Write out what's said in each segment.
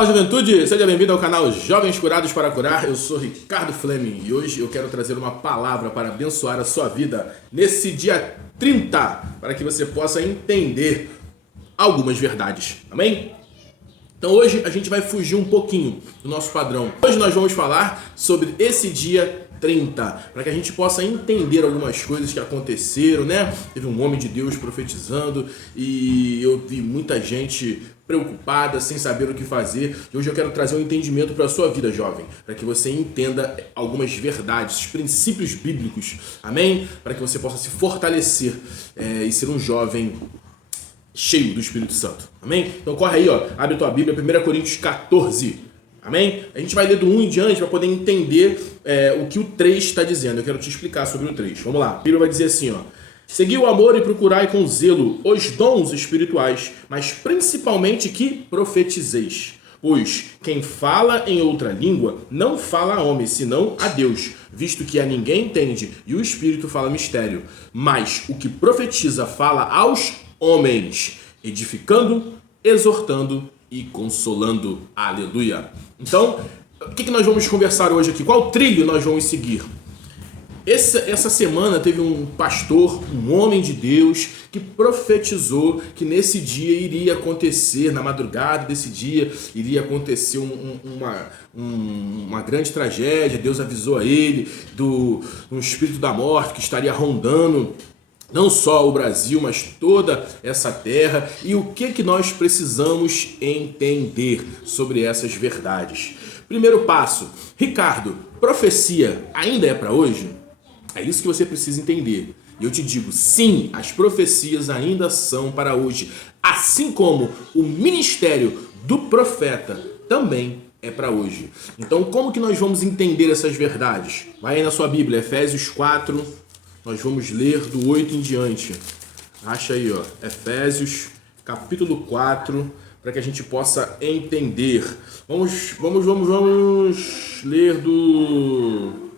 Fala, juventude! Seja bem-vindo ao canal Jovens Curados para Curar. Eu sou Ricardo Fleming e hoje eu quero trazer uma palavra para abençoar a sua vida nesse dia 30, para que você possa entender algumas verdades. Amém? Então hoje a gente vai fugir um pouquinho do nosso padrão. Hoje nós vamos falar sobre esse dia 30, para que a gente possa entender algumas coisas que aconteceram, né? Teve um homem de Deus profetizando e eu vi muita gente preocupada, sem saber o que fazer. E hoje eu quero trazer um entendimento para a sua vida, jovem, para que você entenda algumas verdades, os princípios bíblicos, amém? Para que você possa se fortalecer e ser um jovem cheio do Espírito Santo, amém? Então corre aí, ó, abre a tua Bíblia, 1 Coríntios 14, amém? A gente vai ler do 1 em diante para poder entender o que o 3 está dizendo. Eu quero te explicar sobre o 3. Vamos lá. A Bíblia vai dizer assim, ó: segui o amor e procurai com zelo os dons espirituais, mas principalmente que profetizeis. Pois quem fala em outra língua não fala a homem, senão a Deus, visto que a ninguém entende, e o Espírito fala mistério. Mas o que profetiza fala aos homens, edificando, exortando e consolando. Aleluia. Então, o que nós vamos conversar hoje aqui? Qual trilho nós vamos seguir? Essa semana teve um pastor, um homem de Deus, que profetizou que nesse dia iria acontecer, na madrugada desse dia, iria acontecer uma grande tragédia. Deus avisou a ele um espírito da morte que estaria rondando não só o Brasil, mas toda essa terra. E o que nós precisamos entender sobre essas verdades? Primeiro passo: Ricardo, profecia ainda é para hoje? É isso que você precisa entender. E eu te digo, sim, as profecias ainda são para hoje. Assim como o ministério do profeta também é para hoje. Então, como que nós vamos entender essas verdades? Vai aí na sua Bíblia, Efésios 4, nós vamos ler do 8 em diante. Acha aí, ó, Efésios capítulo 4, para que a gente possa entender. Vamos ler do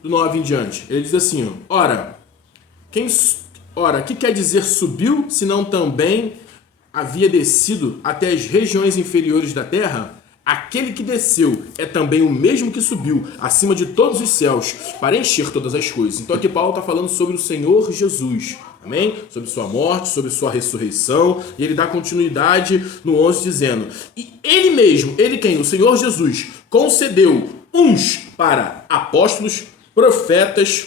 9 em diante. Ele diz assim, ó: Ora, que quer dizer subiu, senão também havia descido até as regiões inferiores da terra? Aquele que desceu é também o mesmo que subiu acima de todos os céus para encher todas as coisas. Então aqui Paulo está falando sobre o Senhor Jesus, amém? Sobre sua morte, sobre sua ressurreição, e ele dá continuidade no 11 dizendo: e ele mesmo, ele quem? O Senhor Jesus, concedeu uns para apóstolos, profetas,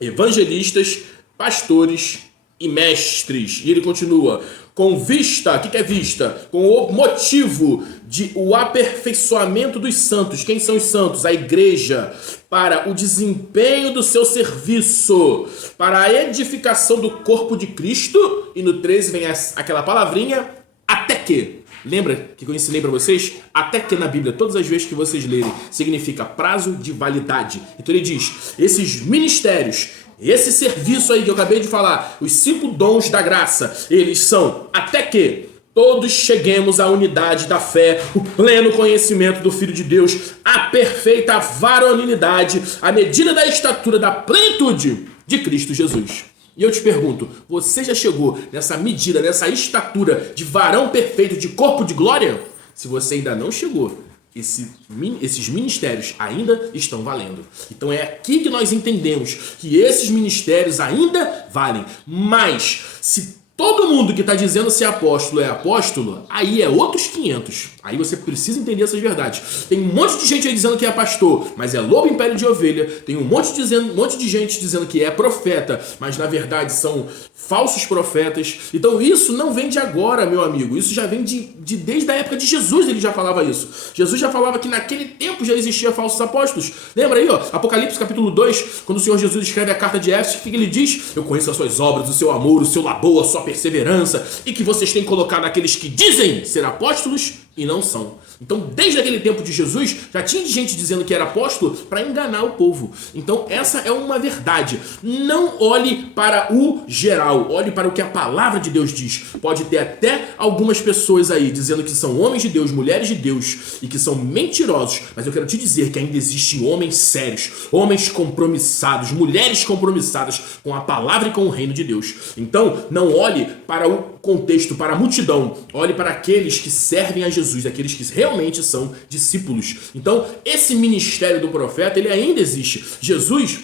evangelistas, pastores e mestres. E ele continua: com vista, o que é vista? Com o motivo de o aperfeiçoamento dos santos. Quem são os santos? A igreja. Para o desempenho do seu serviço, para a edificação do corpo de Cristo. E no 13 vem aquela palavrinha, até que. Lembra que eu ensinei para vocês? Até que na Bíblia, todas as vezes que vocês lerem, significa prazo de validade. Então ele diz, esses ministérios, esse serviço aí que eu acabei de falar, os 5 dons da graça, eles são até que todos cheguemos à unidade da fé, o pleno conhecimento do Filho de Deus, a perfeita varonilidade, à medida da estatura da plenitude de Cristo Jesus. E eu te pergunto, você já chegou nessa medida, nessa estatura de varão perfeito, de corpo de glória? Se você ainda não chegou, esses ministérios ainda estão valendo. Então é aqui que nós entendemos que esses ministérios ainda valem. Mas se todo mundo que está dizendo ser apóstolo é apóstolo, aí é outros 500. Aí você precisa entender essas verdades. Tem um monte de gente aí dizendo que é pastor, mas é lobo em pele de ovelha. Tem um monte de gente dizendo que é profeta, mas na verdade são falsos profetas. Então isso não vem de agora, meu amigo. Isso já vem desde a época de Jesus, ele já falava isso. Jesus já falava que naquele tempo já existia falsos apóstolos. Lembra aí, ó, Apocalipse capítulo 2, quando o Senhor Jesus escreve a carta de Éfeso, o que ele diz? Eu conheço as suas obras, o seu amor, o seu labor, a sua perseverança, e que vocês têm colocado aqueles que dizem ser apóstolos e não são. Então, desde aquele tempo de Jesus, já tinha gente dizendo que era apóstolo para enganar o povo. Então, essa é uma verdade. Não olhe para o geral, olhe para o que a palavra de Deus diz. Pode ter até algumas pessoas aí dizendo que são homens de Deus, mulheres de Deus e que são mentirosos, mas eu quero te dizer que ainda existem homens sérios, homens compromissados, mulheres compromissadas com a palavra e com o reino de Deus. Então, não olhe para o contexto, para a multidão, olhe para aqueles que servem a Jesus Jesus, daqueles que realmente são discípulos. Então, esse ministério do profeta, ele ainda existe. Jesus,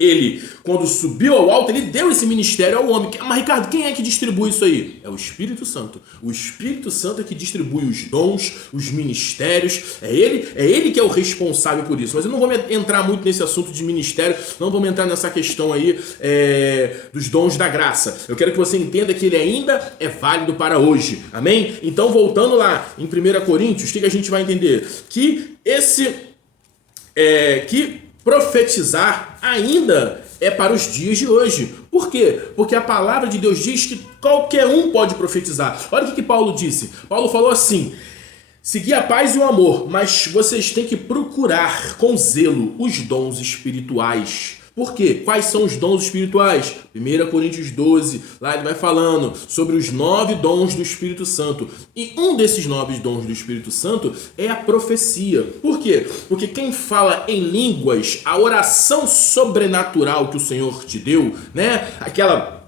ele, quando subiu ao alto, ele deu esse ministério ao homem. Mas, Ricardo, quem é que distribui isso aí? É o Espírito Santo. O Espírito Santo é que distribui os dons, os ministérios. É ele que é o responsável por isso. Mas eu não vou entrar muito nesse assunto de ministério, não vamos entrar nessa questão aí dos dons da graça. Eu quero que você entenda que ele ainda é válido para hoje. Amém? Então, voltando lá em 1 Coríntios, o que a gente vai entender? Que profetizar ainda é para os dias de hoje. Por quê? Porque a palavra de Deus diz que qualquer um pode profetizar. Olha o que Paulo disse. Paulo falou assim: seguir a paz e o amor, mas vocês têm que procurar com zelo os dons espirituais. Por quê? Quais são os dons espirituais? 1 Coríntios 12, lá ele vai falando sobre os 9 dons do Espírito Santo. E um desses 9 dons do Espírito Santo é a profecia. Por quê? Porque quem fala em línguas, a oração sobrenatural que o Senhor te deu, né? Aquilo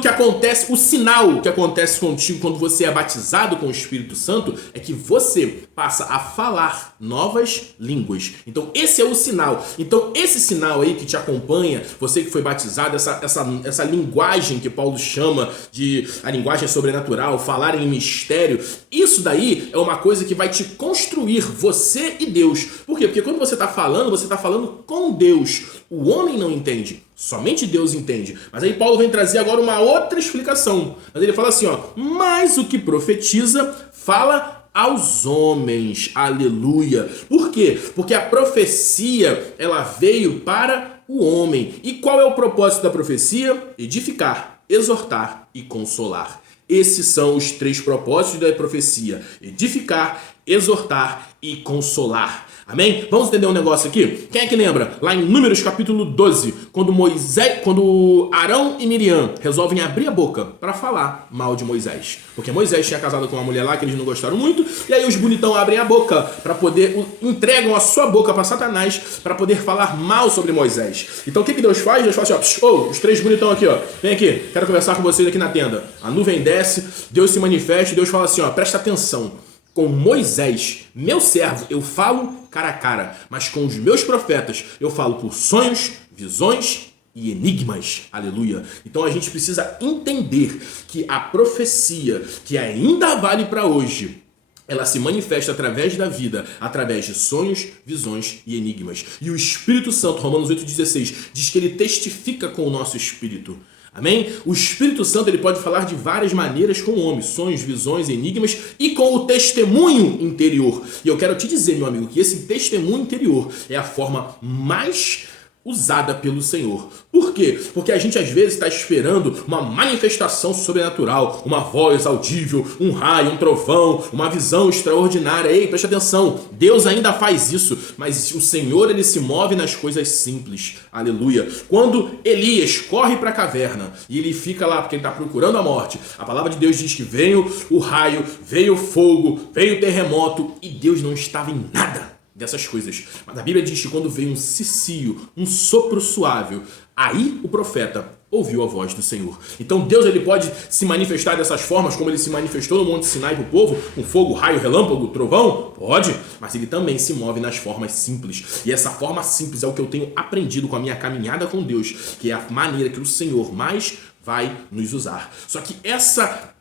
que acontece, o sinal que acontece contigo quando você é batizado com o Espírito Santo é que você passa a falar novas línguas. Então esse é o sinal. Então esse sinal aí que te acompanha, você que foi batizado, essa linguagem que Paulo chama de a linguagem sobrenatural, falar em mistério, isso daí é uma coisa que vai te construir, você e Deus. Por quê? Porque quando você está falando com Deus. O homem não entende, somente Deus entende. Mas aí Paulo vem trazer agora uma outra explicação. Mas ele fala assim, mas o que profetiza fala aos homens. Aleluia. Por quê? Porque a profecia, ela veio para o homem. E qual é o propósito da profecia? Edificar, exortar e consolar. Esses são os 3 propósitos da profecia: edificar, exortar e consolar. Amém? Vamos entender um negócio aqui? Quem é que lembra? Lá em Números capítulo 12, quando Arão e Miriam resolvem abrir a boca para falar mal de Moisés. Porque Moisés tinha casado com uma mulher lá que eles não gostaram muito, e aí os bonitão abrem a boca para poder, entregam a sua boca para Satanás para poder falar mal sobre Moisés. Então o que Deus faz? Deus fala assim, os 3 bonitão aqui, vem aqui, quero conversar com vocês aqui na tenda. A nuvem desce, Deus se manifesta e Deus fala assim, presta atenção. Com Moisés, meu servo, eu falo cara a cara, mas com os meus profetas eu falo por sonhos, visões e enigmas. Aleluia. Então a gente precisa entender que a profecia, que ainda vale para hoje, ela se manifesta através da vida, através de sonhos, visões e enigmas. E o Espírito Santo, Romanos 8,16, diz que ele testifica com o nosso espírito. Amém? O Espírito Santo ele pode falar de várias maneiras com o homem, sonhos, visões, enigmas e com o testemunho interior. E eu quero te dizer, meu amigo, que esse testemunho interior é a forma mais usada pelo Senhor. Por quê? Porque a gente às vezes está esperando uma manifestação sobrenatural, uma voz audível, um raio, um trovão, uma visão extraordinária. Ei, preste atenção, Deus ainda faz isso, mas o Senhor ele se move nas coisas simples. Aleluia. Quando Elias corre para a caverna e ele fica lá porque ele está procurando a morte, a palavra de Deus diz que veio o raio, veio o fogo, veio o terremoto e Deus não estava em nada dessas coisas. Mas a Bíblia diz que quando veio um cicio, um sopro suave, aí o profeta ouviu a voz do Senhor. Então Deus ele pode se manifestar dessas formas, como ele se manifestou no Monte Sinai para o povo, com fogo, raio, relâmpago, trovão? Pode, mas ele também se move nas formas simples. E essa forma simples é o que eu tenho aprendido com a minha caminhada com Deus, que é a maneira que o Senhor mais vai nos usar. Só que essa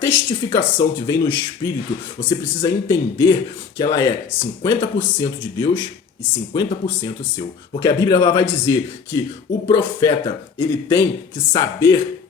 testificação que vem no Espírito, você precisa entender que ela é 50% de Deus e 50% seu. Porque a Bíblia ela vai dizer que o profeta ele tem que saber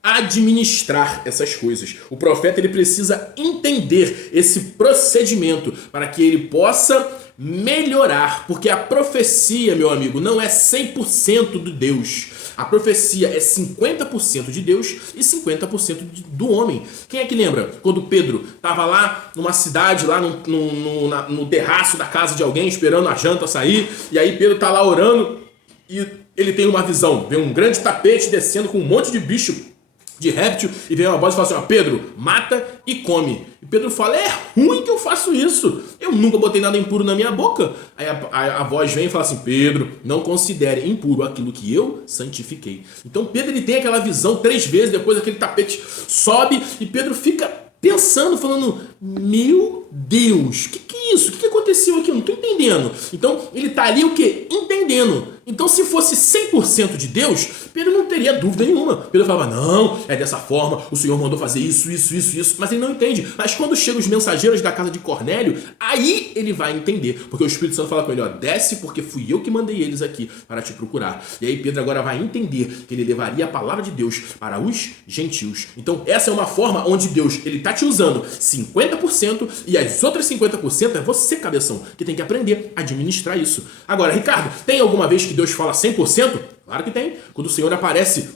administrar essas coisas. O profeta ele precisa entender esse procedimento para que ele possa melhorar. Porque a profecia, meu amigo, não é 100% de Deus. A profecia é 50% de Deus e 50% do homem. Quem é que lembra quando Pedro estava lá numa cidade, lá no terraço da casa de alguém, esperando a janta sair, e aí Pedro está lá orando e ele tem uma visão, vê um grande tapete descendo com um monte de bicho, de réptil, e vem uma voz e fala assim, Pedro, mata e come. E Pedro fala, é ruim que eu faço isso, eu nunca botei nada impuro na minha boca. Aí a voz vem e fala assim, Pedro, não considere impuro aquilo que eu santifiquei. Então Pedro ele tem aquela visão 3 vezes, depois aquele tapete sobe e Pedro fica pensando, falando, meu Deus, o que é isso? O que aconteceu aqui? Eu não estou entendendo. Então, ele está ali o quê? Entendendo. Então, se fosse 100% de Deus, Pedro não teria dúvida nenhuma. Pedro falava, não, é dessa forma, o Senhor mandou fazer isso. Mas ele não entende. Mas quando chegam os mensageiros da casa de Cornélio, aí ele vai entender. Porque o Espírito Santo fala com ele, ó, desce porque fui eu que mandei eles aqui para te procurar. E aí Pedro agora vai entender que ele levaria a palavra de Deus para os gentios. Então, essa é uma forma onde Deus, ele está te usando 50% e as outras 50% é você, cabeção, que tem que aprender a administrar isso. Agora, Ricardo, tem alguma vez que Deus fala 100%? Claro que tem. Quando o Senhor aparece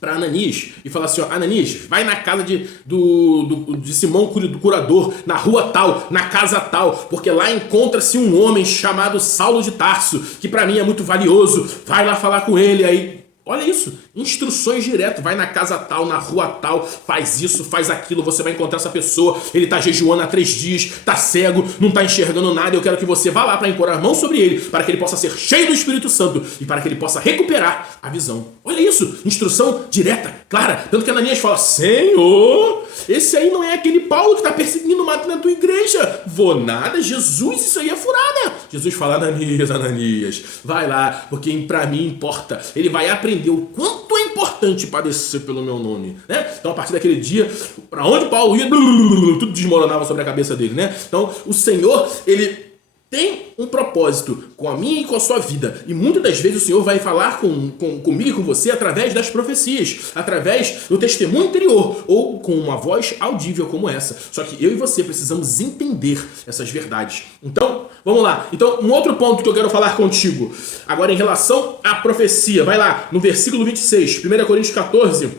para Ananias e fala assim, ó, Ananias, vai na casa de Simão do curador, na rua tal, na casa tal, porque lá encontra-se um homem chamado Saulo de Tarso, que para mim é muito valioso, vai lá falar com ele. Aí olha isso, instruções direto, vai na casa tal, na rua tal, faz isso, faz aquilo, você vai encontrar essa pessoa, ele tá jejuando há 3 dias, tá cego, não tá enxergando nada, eu quero que você vá lá para impor a mão sobre ele, para que ele possa ser cheio do Espírito Santo e para que ele possa recuperar a visão. Olha isso, instrução direta, clara, tanto que Ananias fala, Senhor, esse aí não é aquele Paulo que tá perseguindo o na tua igreja. Vou nada, Jesus, isso aí é furada. Jesus fala, Ananias, vai lá, porque para mim importa. Ele vai aprender o quanto é importante padecer pelo meu nome, né? Então, a partir daquele dia, para onde Paulo ia, tudo desmoronava sobre a cabeça dele, né? Então, o Senhor, ele tem um propósito com a minha e com a sua vida. E muitas das vezes o Senhor vai falar comigo e com você através das profecias, através do testemunho interior, ou com uma voz audível como essa. Só que eu e você precisamos entender essas verdades. Então, vamos lá. Então, um outro ponto que eu quero falar contigo, agora em relação à profecia. Vai lá, no versículo 26, 1 Coríntios 14,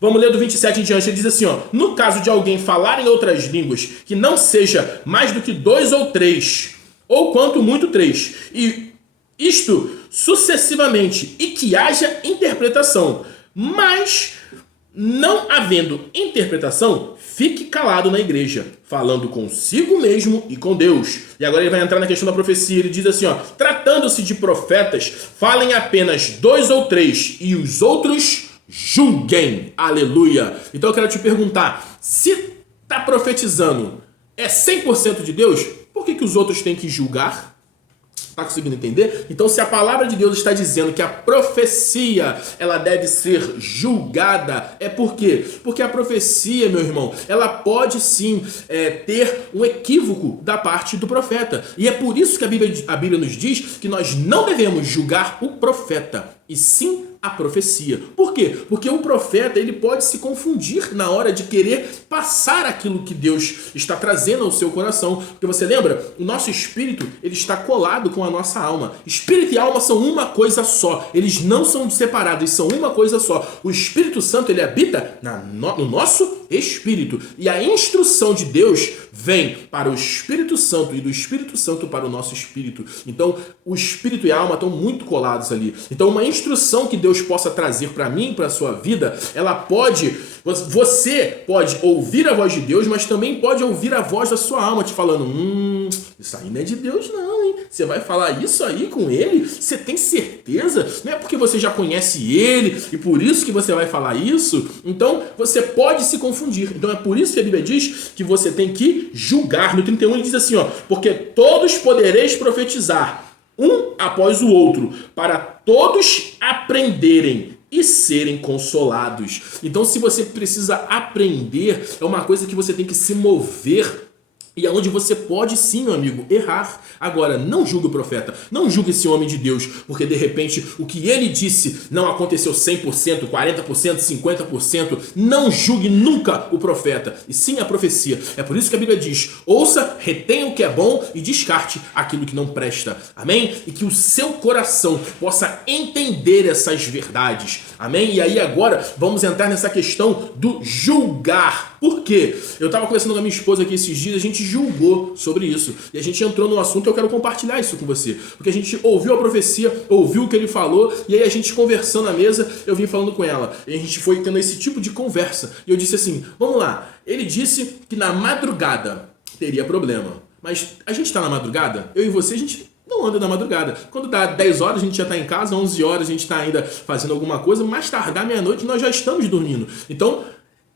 vamos ler do 27 em diante, ele diz assim, ó, no caso de alguém falar em outras línguas, que não seja mais do que 2 ou 3, ou quanto muito 3, e isto sucessivamente, e que haja interpretação, mas não havendo interpretação, fique calado na igreja, falando consigo mesmo e com Deus. E agora ele vai entrar na questão da profecia, ele diz assim, ó, tratando-se de profetas, falem apenas 2 ou 3, e os outros julguem. Aleluia. Então eu quero te perguntar, se está profetizando é 100% de Deus, por que os outros têm que julgar? Está conseguindo entender? Então, se a palavra de Deus está dizendo que a profecia ela deve ser julgada, é por quê? Porque a profecia, meu irmão, ela pode sim ter um equívoco da parte do profeta. E é por isso que a Bíblia nos diz que nós não devemos julgar o profeta, e sim a profecia. Por quê? Porque o profeta ele pode se confundir na hora de querer passar aquilo que Deus está trazendo ao seu coração. Porque você lembra? O nosso espírito ele está colado com a nossa alma. Espírito e alma são uma coisa só. Eles não são separados, eles são uma coisa só. O Espírito Santo ele habita no nosso espírito. E a instrução de Deus vem para o Espírito Santo e do Espírito Santo para o nosso espírito. Então, o espírito e a alma estão muito colados ali. Então, uma instrução que Deus possa trazer para mim, para a sua vida, ela pode... Você pode ouvir a voz de Deus, mas também pode ouvir a voz da sua alma te falando, isso aí não é de Deus não, hein? Você vai falar isso aí com ele? Você tem certeza? Não é porque você já conhece ele e por isso que você vai falar isso? Então, você pode se confundir. Então, é por isso que a Bíblia diz que você tem que julgar. No 31 ele diz assim, ó, porque todos podereis profetizar, um após o outro, para todos aprenderem e serem consolados. Então, se você precisa aprender, é uma coisa que você tem que se mover. E é onde você pode sim, meu amigo, errar. Agora, não julgue o profeta, não julgue esse homem de Deus, porque de repente o que ele disse não aconteceu 100%, 40%, 50%. Não julgue nunca o profeta, e sim a profecia. É por isso que a Bíblia diz, ouça, retenha o que é bom e descarte aquilo que não presta. Amém? E que o seu coração possa entender essas verdades. Amém? E aí agora vamos entrar nessa questão do julgar. Por quê? Eu estava conversando com a minha esposa aqui esses dias, a gente julgou sobre isso. E a gente entrou no assunto e eu quero compartilhar isso com você. Porque a gente ouviu a profecia, ouviu o que ele falou, e aí a gente conversando à mesa, eu vim falando com ela. E a gente foi tendo esse tipo de conversa. E eu disse assim, vamos lá. Ele disse que na madrugada teria problema. Mas a gente está na madrugada? Eu e você, a gente não anda na madrugada. Quando dá 10 horas, a gente já está em casa, 11 horas a gente está ainda fazendo alguma coisa, mais tardar meia-noite nós já estamos dormindo. Então,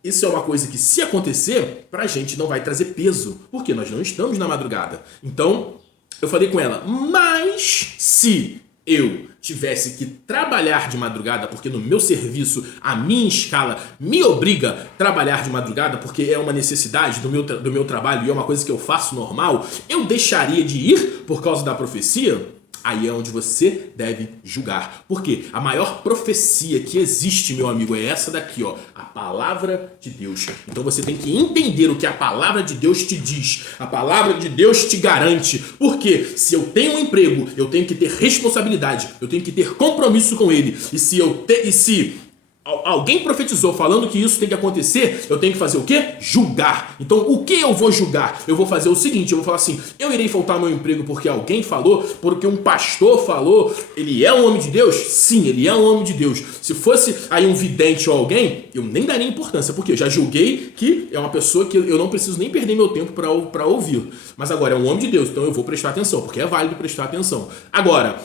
isso é uma coisa que, se acontecer, pra gente não vai trazer peso, porque nós não estamos na madrugada. Então, eu falei com ela, mas se eu tivesse que trabalhar de madrugada, porque no meu serviço, a minha escala me obriga a trabalhar de madrugada, porque é uma necessidade do meu trabalho e é uma coisa que eu faço normal, eu deixaria de ir por causa da profecia? Aí é onde você deve julgar. Porque a maior profecia que existe, meu amigo, é essa daqui, ó, a palavra de Deus. Então você tem que entender o que a palavra de Deus te diz. A palavra de Deus te garante. Porque se eu tenho um emprego, eu tenho que ter responsabilidade, eu tenho que ter compromisso com ele. E se alguém profetizou falando que isso tem que acontecer, eu tenho que fazer o quê? Julgar. Então, o que eu vou julgar? Eu vou fazer o seguinte, eu vou falar assim, eu irei faltar ao meu emprego porque alguém falou, porque um pastor falou, ele é um homem de Deus? Sim, ele é um homem de Deus. Se fosse aí um vidente ou alguém, eu nem daria importância, porque eu já julguei que é uma pessoa que eu não preciso nem perder meu tempo para ouvir. Mas agora é um homem de Deus, então eu vou prestar atenção, porque é válido prestar atenção. Agora,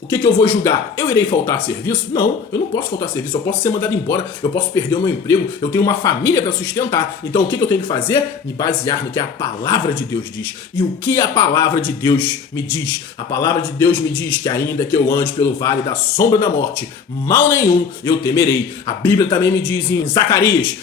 o que eu vou julgar? Eu irei faltar serviço? Não, eu não posso faltar serviço, eu posso ser mandado embora, eu posso perder o meu emprego, eu tenho uma família para sustentar. Então o que eu tenho que fazer? Me basear no que a palavra de Deus diz. E o que a palavra de Deus me diz? A palavra de Deus me diz que ainda que eu ande pelo vale da sombra da morte, mal nenhum eu temerei. A Bíblia também me diz em Zacarias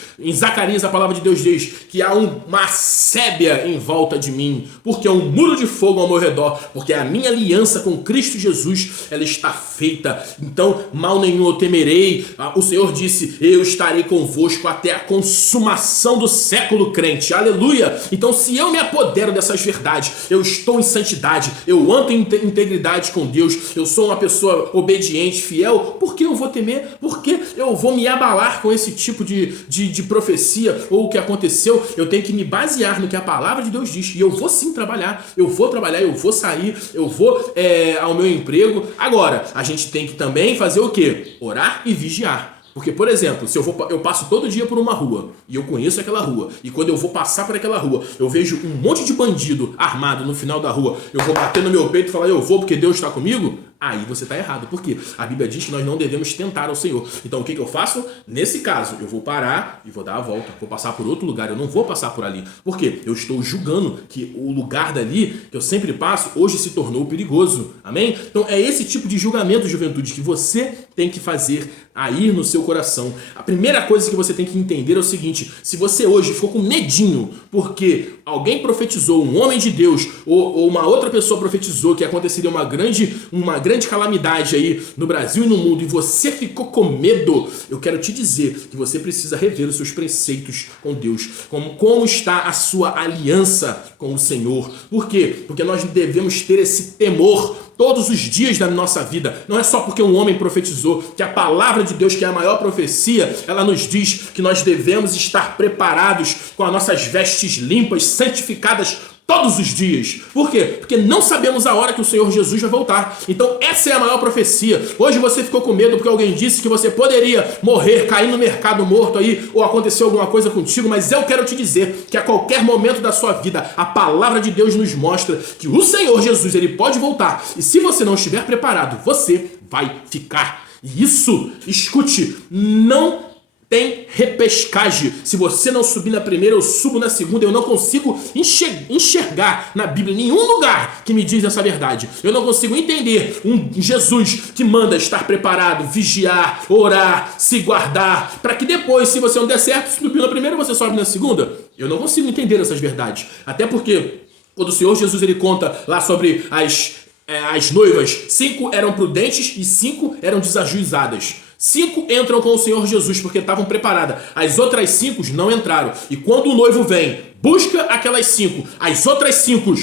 a palavra de Deus diz que há uma sébia em volta de mim, porque há um muro de fogo ao meu redor, porque a minha aliança com Cristo Jesus ela está feita, então mal nenhum eu temerei. O Senhor disse, eu estarei convosco até a consumação do século, crente, aleluia. Então se eu me apodero dessas verdades, eu estou em santidade, eu ando em integridade com Deus, eu sou uma pessoa obediente, fiel, por que eu vou temer? Por que eu vou me abalar com esse tipo de profecia ou o que aconteceu? Eu tenho que me basear no que a palavra de Deus diz, e eu vou sim trabalhar, eu vou sair, eu vou ao meu emprego. Agora, a gente tem que também fazer o quê? Orar e vigiar. Porque, por exemplo, se eu passo todo dia por uma rua e eu conheço aquela rua, e quando eu vou passar por aquela rua, eu vejo um monte de bandido armado no final da rua, eu vou bater no meu peito e falar, eu vou porque Deus está comigo? Aí você está errado. Por quê? A Bíblia diz que nós não devemos tentar ao Senhor. Então o que eu faço? Nesse caso, eu vou parar e vou dar a volta. Vou passar por outro lugar. Eu não vou passar por ali. Por quê? Eu estou julgando que o lugar dali que eu sempre passo hoje se tornou perigoso. Amém? Então é esse tipo de julgamento, juventude, que você tem que fazer aí no seu coração. A primeira coisa que você tem que entender é o seguinte: se você hoje ficou com medinho porque alguém profetizou, um homem de Deus ou uma outra pessoa profetizou que aconteceria uma grande calamidade aí no Brasil e no mundo, e você ficou com medo, eu quero te dizer que você precisa rever os seus preceitos com Deus. Como está a sua aliança com o Senhor? Por quê? Porque nós devemos ter esse temor todos os dias da nossa vida. Não é só porque um homem profetizou, que a palavra de Deus, que é a maior profecia, ela nos diz que nós devemos estar preparados com as nossas vestes limpas, santificadas todos os dias. Por quê? Porque não sabemos a hora que o Senhor Jesus vai voltar. Então essa é a maior profecia. Hoje você ficou com medo porque alguém disse que você poderia morrer, cair no mercado morto aí, ou aconteceu alguma coisa contigo, mas eu quero te dizer que a qualquer momento da sua vida, a palavra de Deus nos mostra que o Senhor Jesus, ele pode voltar. E se você não estiver preparado, você vai ficar. E isso, escute, não tem repescagem. Se você não subir na primeira, eu subo na segunda. Eu não consigo enxergar na Bíblia nenhum lugar que me diz essa verdade. Eu não consigo entender um Jesus que manda estar preparado, vigiar, orar, se guardar, para que depois, se você não der certo, subir na primeira, você sobe na segunda. Eu não consigo entender essas verdades. Até porque quando o Senhor Jesus ele conta lá sobre as noivas, 5 eram prudentes e 5 eram desajuizadas. 5 entram com o Senhor Jesus porque estavam preparadas. As outras 5 não entraram. E quando o noivo vem, busca aquelas 5. As outras 5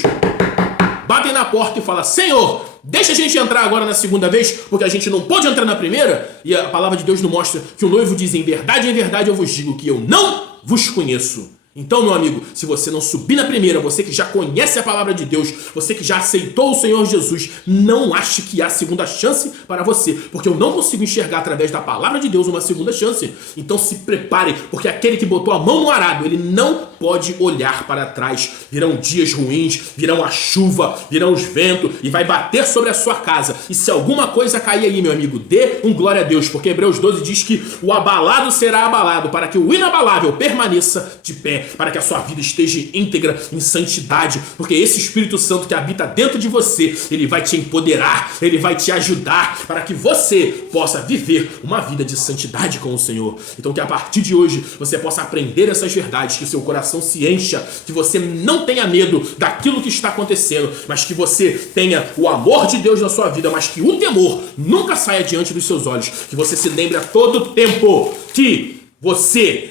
batem na porta e falam: Senhor, deixa a gente entrar agora na segunda vez, porque a gente não pôde entrar na primeira. E a palavra de Deus nos mostra que o noivo diz: em verdade eu vos digo que eu não vos conheço. Então, meu amigo, se você não subir na primeira, você que já conhece a palavra de Deus, você que já aceitou o Senhor Jesus, não ache que há segunda chance para você, porque eu não consigo enxergar através da palavra de Deus uma segunda chance. Então se prepare, porque aquele que botou a mão no arado, ele não pode olhar para trás. Virão dias ruins, virão a chuva, virão os ventos e vai bater sobre a sua casa. E se alguma coisa cair aí, meu amigo, dê um glória a Deus, porque Hebreus 12 diz que o abalado será abalado para que o inabalável permaneça de pé, para que a sua vida esteja íntegra em santidade, porque esse Espírito Santo que habita dentro de você, ele vai te empoderar, ele vai te ajudar para que você possa viver uma vida de santidade com o Senhor. Então que a partir de hoje você possa aprender essas verdades, que seu coração se encha, que você não tenha medo daquilo que está acontecendo, mas que você tenha o amor de Deus na sua vida, mas que o temor nunca saia diante dos seus olhos, que você se lembre a todo tempo que você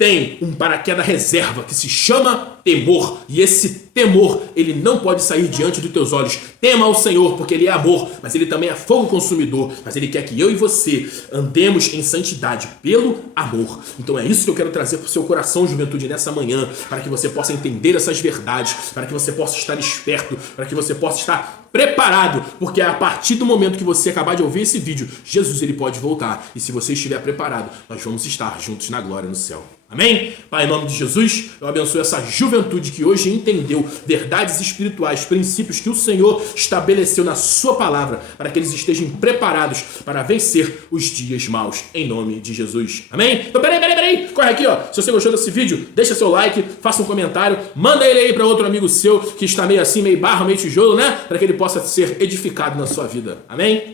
tem um paraquedas reserva que se chama temor, e esse temor, ele não pode sair diante dos teus olhos. Tema ao Senhor, porque ele é amor, mas ele também é fogo consumidor, mas ele quer que eu e você andemos em santidade pelo amor. Então é isso que eu quero trazer para o seu coração, juventude, nessa manhã, para que você possa entender essas verdades, para que você possa estar esperto, para que você possa estar preparado, porque a partir do momento que você acabar de ouvir esse vídeo, Jesus ele pode voltar, e se você estiver preparado, nós vamos estar juntos na glória no céu. Amém? Pai, em nome de Jesus, eu abençoo essa juventude que hoje entendeu verdades espirituais, princípios que o Senhor estabeleceu na sua palavra, para que eles estejam preparados para vencer os dias maus, em nome de Jesus. Amém? Então peraí, corre aqui, ó. Se você gostou desse vídeo, deixa seu like, faça um comentário, manda ele aí para outro amigo seu que está meio assim, meio barro, meio tijolo, né? Para que ele possa ser edificado na sua vida. Amém?